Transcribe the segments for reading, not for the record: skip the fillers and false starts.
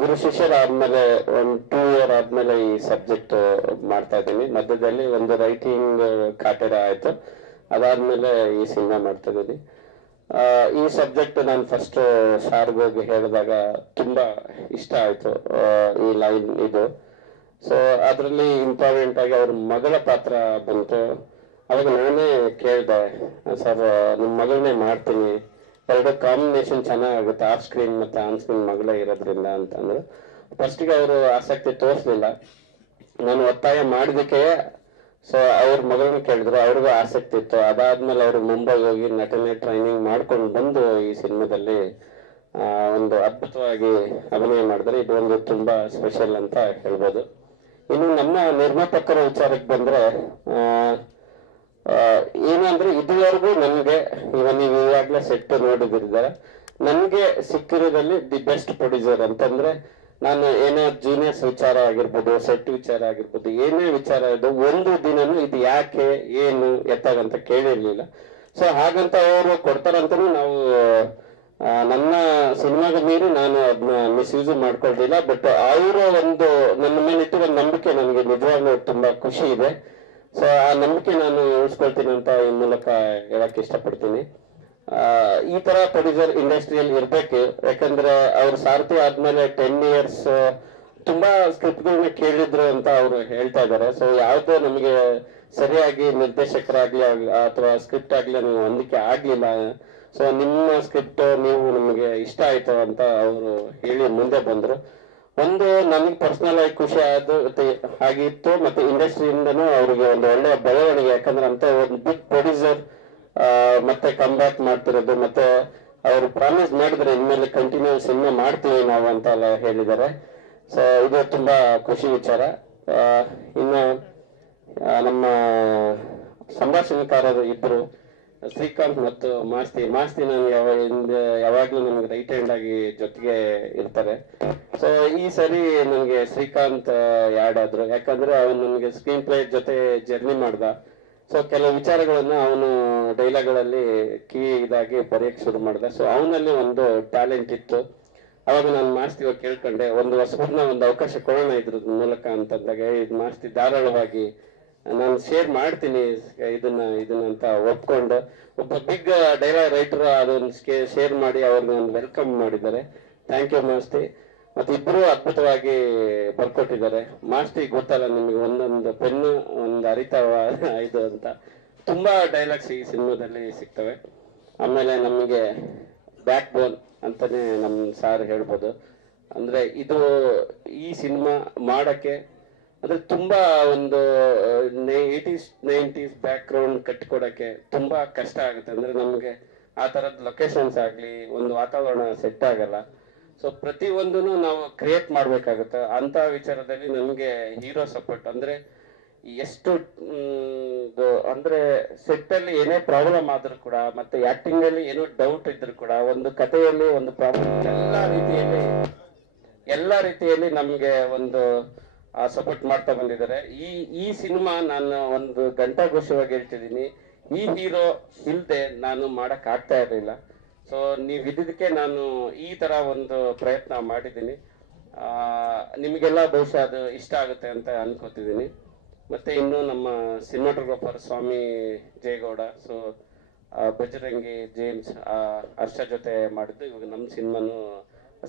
ಗುರು ಶಿಷ್ಯರ ಆದ್ಮೇಲೆ ಒಂದು 2 ಇಯರ್ ಆದ್ಮೇಲೆ ಈ ಸಬ್ಜೆಕ್ಟ್ ಮಾಡ್ತಾ ಇದ್ದೀನಿ. ಮಧ್ಯದಲ್ಲಿ ಒಂದು ರೈಟಿಂಗ್ ಕಾಟೆರ ಆಯ್ತು, ಅದಾದ್ಮೇಲೆ ಈ ಸಿನಿಮಾ ಮಾಡ್ತಾ ಇದ್ದೀನಿ. ಈ ಸಬ್ಜೆಕ್ಟ್ ನಾನು ಫಸ್ಟ್ ಸಾರ್ಗೆ ಹೋಗಿ ಹೇಳಿದಾಗ ತುಂಬಾ ಇಷ್ಟ ಆಯ್ತು ಈ ಲೈನ್ ಇದು. ಸೊ ಅದರಲ್ಲಿ ಇಂಪಾರ್ಟೆಂಟ್ ಆಗಿ ಅವ್ರ ಮಗಳ ಪಾತ್ರ ಬಂತು. ಅವಾಗ ನಾನೇ ಕೇಳಿದೆ, ಸರ್ ನಿಮ್ಮ ಮಗಳನ್ನೇ ಮಾಡ್ತೀನಿ, ಎರಡು ಕಾಂಬಿನೇಷನ್ ಚೆನ್ನಾಗುತ್ತೆ, ಆಫ್ ಸ್ಕ್ರೀನ್ ಮತ್ತೆ ಆನ್ ಸ್ಕ್ರೀನ್ ಮಗಳೇ ಇರೋದ್ರಿಂದ ಅಂತಂದ್ರು. ಫಸ್ಟಿಗೆ ಅವರು ಆಸಕ್ತಿ ತೋರಿಸ್ಲಿಲ್ಲ, ನಾನು ಒತ್ತಾಯ ಮಾಡಿದಕ್ಕೆ ಸೊ ಅವ್ರ ಮಗಳನ್ನ ಕೇಳಿದ್ರು, ಅವ್ರಿಗೂ ಆಸಕ್ತಿ ಇತ್ತು. ಅದಾದ್ಮೇಲೆ ಅವರು ಮುಂಬೈಗೆ ಹೋಗಿ ನಟನೆ ಟ್ರೈನಿಂಗ್ ಮಾಡ್ಕೊಂಡು ಬಂದು ಈ ಸಿನಿಮಾದಲ್ಲಿ ಒಂದು ಅದ್ಭುತವಾಗಿ ಅಭಿನಯ ಮಾಡಿದ್ರೆ ಇದು ಒಂದು ತುಂಬಾ ಸ್ಪೆಷಲ್ ಅಂತ ಹೇಳ್ಬೋದು. ಇನ್ನು ನಮ್ಮ ನಿರ್ಮಾಪಕರ ವಿಚಾರಕ್ಕೆ ಬಂದ್ರೆ ಏನು ಅಂದ್ರೆ ಇದುವರೆಗೂ ನನಗೆ ಇವಾಗ ನೀವು ಈಗಾಗಲೇ ಸೆಟ್ ನೋಡಿದಿದ್ದಾರೆ, ನನಗೆ ಸಿಕ್ಕಿರೋದಲ್ಲಿ ದಿ ಬೆಸ್ಟ್ ಪ್ರೊಡ್ಯೂಸರ್ ಅಂತಂದ್ರೆ ನಾನು ಏನೋ ಜೂನಿಯರ್ಸ್ ವಿಚಾರ ಆಗಿರ್ಬೋದು, ಸೆಟ್ ವಿಚಾರ ಆಗಿರ್ಬೋದು, ಏನೇ ವಿಚಾರ ಇದು ಒಂದು ದಿನನೂ ಇದು ಯಾಕೆ ಏನು ಎತ್ತಾಗಂತ ಕೇಳಿರ್ಲಿಲ್ಲ. ಸೊ ಹಾಗಂತ ಅವರು ಕೊಡ್ತಾರಂತನೂ ನಾವು ನನ್ನ ಸಿನಿಮಾಗ ಮೀರಿ ನಾನು ಅದನ್ನ ಮಿಸ್ಯೂಸ್ ಮಾಡ್ಕೊಳ್ಲಿಲ್ಲ. ಬಟ್ ಅವರ ಒಂದು ನನ್ನ ಮೇಲೆ ಇಟ್ಟಿರೋ ನಂಬಿಕೆ ನನಗೆ ನಿಜವಾಗ್ಲೂ ತುಂಬಾ ಖುಷಿ ಇದೆ. ಸೊ ಆ ನಂಬಿಕೆ ನಾನು ಉಳಿಸ್ಕೊಳ್ತೀನಿ ಅಂತ ಈ ಮೂಲಕ ಹೇಳಕ್ ಇಷ್ಟಪಡ್ತೀನಿ. ಈ ತರ ಪ್ರೊಡ್ಯೂಸರ್ ಇಂಡಸ್ಟ್ರಿಯಲ್ಲಿ ಇರ್ಬೇಕು, ಯಾಕಂದ್ರೆ ಅವ್ರು ಸಾರಥಿ ಆದ್ಮೇಲೆ 10 ಇಯರ್ಸ್ ತುಂಬಾ ಸ್ಕ್ರಿಪ್ಟ್ಗಳನ್ನ ಕೇಳಿದ್ರು ಅಂತ ಅವರು ಹೇಳ್ತಾ ಇದ್ದಾರೆ. ಸೊ ಯಾವ್ದು ನಮಗೆ ಸರಿಯಾಗಿ ನಿರ್ದೇಶಕರಾಗ್ಲಿ ಅಥವಾ ಸ್ಕ್ರಿಪ್ಟ್ ಆಗ್ಲಿ ನಮಗೆ ಹೊಂದಿಕೆ ಆಗ್ಲಿಲ್ಲ. ಸೊ ನಿಮ್ಮ ಸ್ಕ್ರಿಪ್ಟ್ ನೀವು ನಮಗೆ ಇಷ್ಟ ಆಯ್ತು ಅಂತ ಅವರು ಹೇಳಿ ಮುಂದೆ ಬಂದ್ರು. ಒಂದು ನನಗೆ ಪರ್ಸನಲ್ ಆಗಿ ಖುಷಿ ಆಗಿತ್ತು, ಮತ್ತೆ ಇಂಡಸ್ಟ್ರಿಯಿಂದನೂ ಅವ್ರಿಗೆ ಒಂದು ಒಳ್ಳೆಯ ಬೆಳವಣಿಗೆ. ಯಾಕಂದ್ರೆ ಅಂತ ಒಂದು ಬಿಗ್ ಪ್ರೊಡ್ಯೂಸರ್ ಮತ್ತೆ ಕಮ್ ಬ್ಯಾಕ್ ಮಾಡ್ತಿರೋದು, ಮತ್ತೆ ಅವರು ಪ್ರಾಮಿಸ್ ಮಾಡಿದ್ರೆ ಇನ್ಮೇಲೆ ಕಂಟಿನ್ಯೂ ಸಿನಿಮಾ ಮಾಡ್ತೀವಿ ನಾವು ಅಂತ ಎಲ್ಲ ಹೇಳಿದ್ದಾರೆ. ಸೊ ಇದು ತುಂಬಾ ಖುಷಿ ವಿಚಾರ. ಇನ್ನು ನಮ್ಮ ಸಂಭಾಷಣೆಕಾರರು ಇಬ್ರು, ಶ್ರೀಕಾಂತ್ ಮತ್ತು ಮಾಸ್ತಿ ನಾನು ಯಾವಾಗ್ಲೂ ನಮ್ಗೆ ರೈಟ್ ಹ್ಯಾಂಡ್ ಆಗಿ ಜೊತೆಗೆ ಇರ್ತಾರೆ. ಸೊ ಈ ಸರಿ ನನಗೆ ಶ್ರೀಕಾಂತ್ ಯಾಡ್ ಆದ್ರು, ಯಾಕಂದ್ರೆ ಅವನು ನನಗೆ ಸ್ಕ್ರೀನ್ ಪ್ಲೇ ಜೊತೆ ಜರ್ನಿ ಮಾಡ್ದ. ಸೊ ಕೆಲವು ವಿಚಾರಗಳನ್ನ ಅವನು ಡೈಲಾಗ್ಗಳಲ್ಲಿ ಇದಾಗಿ ಬರೆಯಕ್ಕೆ ಶುರು ಮಾಡ್ದ. ಸೊ ಅವನಲ್ಲಿ ಒಂದು ಟ್ಯಾಲೆಂಟ್ ಇತ್ತು. ಅವಾಗ ನಾನು ಮಾಸ್ತಿ ಕೇಳ್ಕೊಂಡೆ, ಒಂದು ಹೊಸಬರನ್ನ ಒಂದು ಅವಕಾಶ ಕೊಡೋಣ ಇದ್ರ ಮೂಲಕ ಅಂತಂದಾಗ, ಇದು ಮಾಸ್ತಿ ಧಾರಾಳವಾಗಿ ನಾನು ಶೇರ್ ಮಾಡ್ತೀನಿ ಇದನ್ನ ಅಂತ ಒಪ್ಕೊಂಡು ಒಬ್ಬ ಬಿಗ್ ಡೈಲಾಗ್ ರೈಟರ್ ಅದನ್ನ ಶೇರ್ ಮಾಡಿ ಅವ್ರನ್ನ ಒಂದು ವೆಲ್ಕಮ್ ಮಾಡಿದ್ದಾರೆ. Thank you Masthi. ಮತ್ತೆ ಇಬ್ರು ಅದ್ಭುತವಾಗಿ ಬರ್ಕೊಟ್ಟಿದ್ದಾರೆ. ಮಾಸ್ತಿ ಗೊತ್ತಲ್ಲ ನಿಮಗೆ, ಒಂದೊಂದು ಪೆನ್ನು ಒಂದು ಅರಿತಾವ ಇದು ಅಂತ ತುಂಬಾ ಡೈಲಾಗ್ಸ್ ಈ ಸಿನಿಮಾದಲ್ಲಿ ಸಿಗ್ತವೆ. ಆಮೇಲೆ ನಮಗೆ ಬ್ಯಾಕ್ ಬೋನ್ ಅಂತಾನೆ ನಮ್ ಸಾರ್ ಹೇಳ್ಬೋದು. ಅಂದ್ರೆ ಇದು ಈ ಸಿನಿಮಾ ಮಾಡಕ್ಕೆ ಅಂದ್ರೆ ತುಂಬಾ ಒಂದು 80s 90s ಬ್ಯಾಕ್ ಗ್ರೌಂಡ್ ಕಟ್ಕೊಡಕ್ಕೆ ತುಂಬಾ ಕಷ್ಟ ಆಗುತ್ತೆ. ಅಂದ್ರೆ ನಮ್ಗೆ ಆ ತರದ ಲೊಕೇಶನ್ಸ್ ಆಗ್ಲಿ, ಒಂದು ವಾತಾವರಣ ಸೆಟ್ ಆಗಲ್ಲ. ಸೊ ಪ್ರತಿ ಒಂದನ್ನು ನಾವು ಕ್ರಿಯೇಟ್ ಮಾಡ್ಬೇಕಾಗುತ್ತೆ. ಅಂತ ವಿಚಾರದಲ್ಲಿ ನಮ್ಗೆ ಹೀರೋ ಸಪೋರ್ಟ್ ಅಂದ್ರೆ ಎಷ್ಟು ಅಂದ್ರೆ ಸೆಟ್ ಅಲ್ಲಿ ಏನೇ ಪ್ರಾಬ್ಲಮ್ ಆದ್ರೂ ಕೂಡ, ಮತ್ತೆ ಆಕ್ಟಿಂಗ್ ಅಲ್ಲಿ ಏನೋ ಡೌಟ್ ಇದ್ರು ಕೂಡ, ಒಂದು ಕಥೆಯಲ್ಲಿ ಒಂದು ಪ್ರಾಬ್ಲಮ್, ಎಲ್ಲಾ ರೀತಿಯಲ್ಲಿ ನಮ್ಗೆ ಒಂದು ಸಪೋರ್ಟ್ ಮಾಡ್ತಾ ಬಂದಿದ್ದಾರೆ. ಈ ಸಿನಿಮಾ ನಾನು ಒಂದು ಘಂಟಾಘೋಷವಾಗಿ ಹೇಳ್ತಿದ್ದೀನಿ, ಈ ಹೀರೋ ಇಲ್ದೆ ನಾನು ಮಾಡಕ್ ಆಗ್ತಾ ಇರಲಿಲ್ಲ. ಸೊ ನೀವ್ ಇದ್ದಕ್ಕೆ ನಾನು ಈ ತರ ಒಂದು ಪ್ರಯತ್ನ ಮಾಡಿದ್ದೀನಿ. ನಿಮಗೆಲ್ಲ ಬಹುಶಃ ಅದು ಇಷ್ಟ ಆಗುತ್ತೆ ಅಂತ ಅನ್ಕೋತಿದ್ದೀನಿ. ಮತ್ತೆ ಇನ್ನು ನಮ್ಮ ಸಿನಿಮಾಟೋಗ್ರಾಫರ್ ಸ್ವಾಮಿ ಜಯಗೌಡ, ಸೊ ಬಜರಂಗಿ ಜೇಮ್ಸ್ ಹರ್ಷ ಜೊತೆ ಮಾಡಿದ್ದು, ಇವಾಗ ನಮ್ಮ ಸಿನಿಮಾನು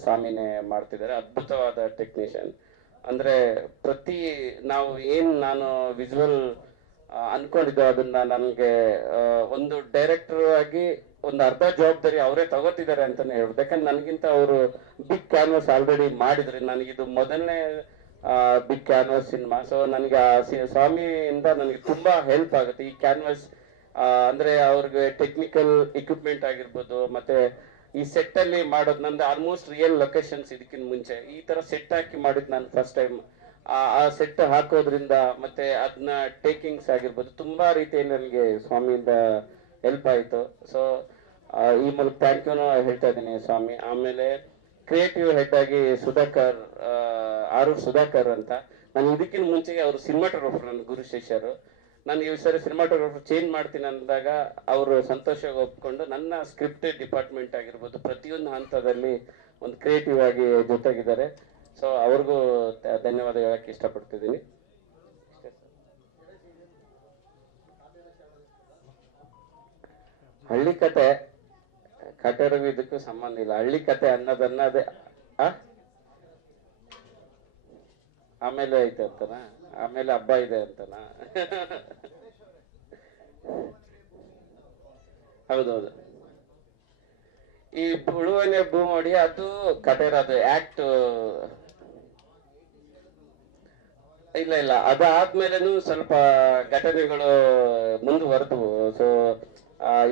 ಸ್ವಾಮಿನೇ ಮಾಡ್ತಿದ್ದಾರೆ. ಅದ್ಭುತವಾದ ಟೆಕ್ನಿಷಿಯನ್. ಅಂದ್ರೆ ನಾವು ನಾನು ವಿಜುವಲ್ ಅನ್ಕೊಂಡಿದ್ದೆ, ಅದನ್ನ ನನ್ಗೆ ಒಂದು ಡೈರೆಕ್ಟರ್ ಆಗಿ ಒಂದು ಅರ್ಧ ಜವಾಬ್ದಾರಿ ಅವರೇ ತಗೋತಿದ್ದಾರೆ ಅಂತಾನೆ ಹೇಳ್ಬೋದು. ಯಾಕಂದ್ರೆ ನನಗಿಂತ ಅವರು ಬಿಗ್ ಕ್ಯಾನ್ವಾಸ್ ಆಲ್ರೆಡಿ ಮಾಡಿದ್ರೆ, ನನಗಿದು ಮೊದಲನೇ ಬಿಗ್ ಕ್ಯಾನ್ವಾಸ್ ಸಿನಿಮಾ. ಸೊ ನನಗೆ ಸ್ವಾಮಿಯಿಂದ ನನಗೆ ತುಂಬಾ ಹೆಲ್ಪ್ ಆಗುತ್ತೆ. ಈ ಕ್ಯಾನ್ವಾಸ್ ಅಂದ್ರೆ ಅವ್ರಿಗೆ ಟೆಕ್ನಿಕಲ್ ಇಕ್ವಿಪ್ಮೆಂಟ್ ಆಗಿರ್ಬೋದು, ಮತ್ತೆ ಈ ಸೆಟ್ ಅಲ್ಲಿ ಮಾಡೋದು ನಂದು ಆಲ್ಮೋಸ್ಟ್ ರಿಯಲ್ ಲೊಕೇಶನ್ಸ್. ಇದಕ್ಕಿಂತ ಮುಂಚೆ ಈ ತರ ಸೆಟ್ ಹಾಕಿ ಮಾಡಿದ್ ನಾನು ಫಸ್ಟ್ ಟೈಮ್. ಆ ಸೆಟ್ ಹಾಕೋದ್ರಿಂದ ಮತ್ತೆ ಅದನ್ನ ಟೇಕಿಂಗ್ಸ್ ಆಗಿರ್ಬೋದು, ತುಂಬಾ ರೀತಿಯಲ್ಲಿ ನನಗೆ ಸ್ವಾಮಿಯಿಂದ ಹೆಲ್ಪ್ ಆಯ್ತು. ಸೊ ಈ ಮೂಲಕ ಥ್ಯಾಂಕ್ ಯುನು ಹೇಳ್ತಾ ಇದ್ದೀನಿ ಸ್ವಾಮಿ. ಆಮೇಲೆ ಕ್ರಿಯೇಟಿವ್ ಹೆಡ್ ಆಗಿ ಸುಧಾಕರ್ ಅಂತ, ನಾನು ಇದಕ್ಕಿಂತ ಮುಂಚೆಗೆ ಅವರು ಸಿನಿಮಾಟೋಗ್ರಾಫರ್, ನನ್ನ ಗುರು ಶಿಷ್ಯರು. ನಾನು ಈ ಸರಿ ಸಿನಿಮಾಟೋಗ್ರಾಫರ್ ಚೇಂಜ್ ಮಾಡ್ತೀನಿ ಅಂದಾಗ ಅವರು ಸಂತೋಷವಾಗಿ ಒಪ್ಕೊಂಡು ನನ್ನ ಸ್ಕ್ರಿಪ್ಟ್ ಡಿಪಾರ್ಟ್ಮೆಂಟ್ ಆಗಿರ್ಬೋದು ಪ್ರತಿಯೊಂದು ಹಂತದಲ್ಲಿ ಒಂದು ಕ್ರಿಯೇಟಿವ್ ಆಗಿ ಜೊತೆಗಿದ್ದಾರೆ. ಸೊ ಅವ್ರಿಗೂ ಧನ್ಯವಾದ ಹೇಳಕ್ಕೆ ಇಷ್ಟಪಡ್ತಿದ್ದೀನಿ. ಹಳ್ಳಿ ಕತೆ ಕಟ್ಟಡಗೂ ಇದಕ್ಕೂ ಸಂಬಂಧ ಇಲ್ಲ. ಹಳ್ಳಿ ಕತೆ ಅನ್ನೋದನ್ನದೇ ಆಮೇಲೆ ಐತೆ ಅಂತನ, ಆಮೇಲೆ ಹಬ್ಬ ಇದೆ ಅಂತನ. ಹೌದೌದು. ಈ ಉಳುವನೆ ಭೂಮಿ ಅದು ಕತೆ ಇರೋದು ಆಕ್ಟ್ ಇಲ್ಲ ಇಲ್ಲ, ಅದಾದ್ಮೇಲೆನು ಸ್ವಲ್ಪ ಘಟನೆಗಳು ಮುಂದುವರೆದವು. ಸೊ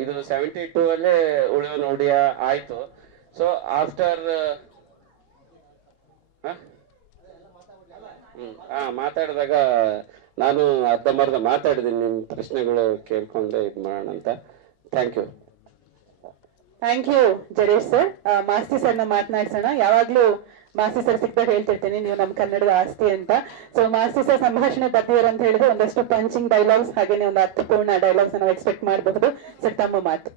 ಇದು 72 ಅಲ್ಲೇ ಉಳುವ ನೋಡಿಯ ಆಯ್ತು. ಸೊ ಆಫ್ಟರ್ ಮಾತಾಡಿದಾಗ ನಾನು ಅರ್ಧಂಬರ್ಧ ಮಾತಾಡಿದ್ದೀನಿ. ನಿಮ್ ಪ್ರಶ್ನೆಗಳು ಕೇಳ್ಕೊಂಡು ಇದು ಮಾಡೋಣ ಅಂತ. Thank you. Thank you Jadesh sir. Masti ಸರ್ನ ಮಾತನಾಡ್ಸೋಣ. ಯಾವಾಗ್ಲೂ ಮಾಸ್ತಿ ಸರ್ ಸಿಕ್ದಾಗ ಹೇಳ್ತಿರ್ತೀನಿ, ನೀವು ನಮ್ಮ ಕನ್ನಡದ ಆಸ್ತಿ ಅಂತ. ಸೊ ಮಾಸ್ತಿ ಸರ್ ಸಂಭಾಷಣೆ ಬರ್ದಿದ್ದಾರೆ ಅಂತ ಹೇಳಿದ್ರೆ ಒಂದಷ್ಟು ಪಂಚಿಂಗ್ ಡೈಲಾಗ್ಸ್ ಹಾಗೇನೆ ಒಂದು ಅರ್ಥಪೂರ್ಣ ಡೈಲಾಗ್ಸ್ ನಾವು ಎಕ್ಸ್ಪೆಕ್ಟ್ ಮಾಡಬಹುದು. ಸರ್ ತಮ್ಮ ಮಾತು.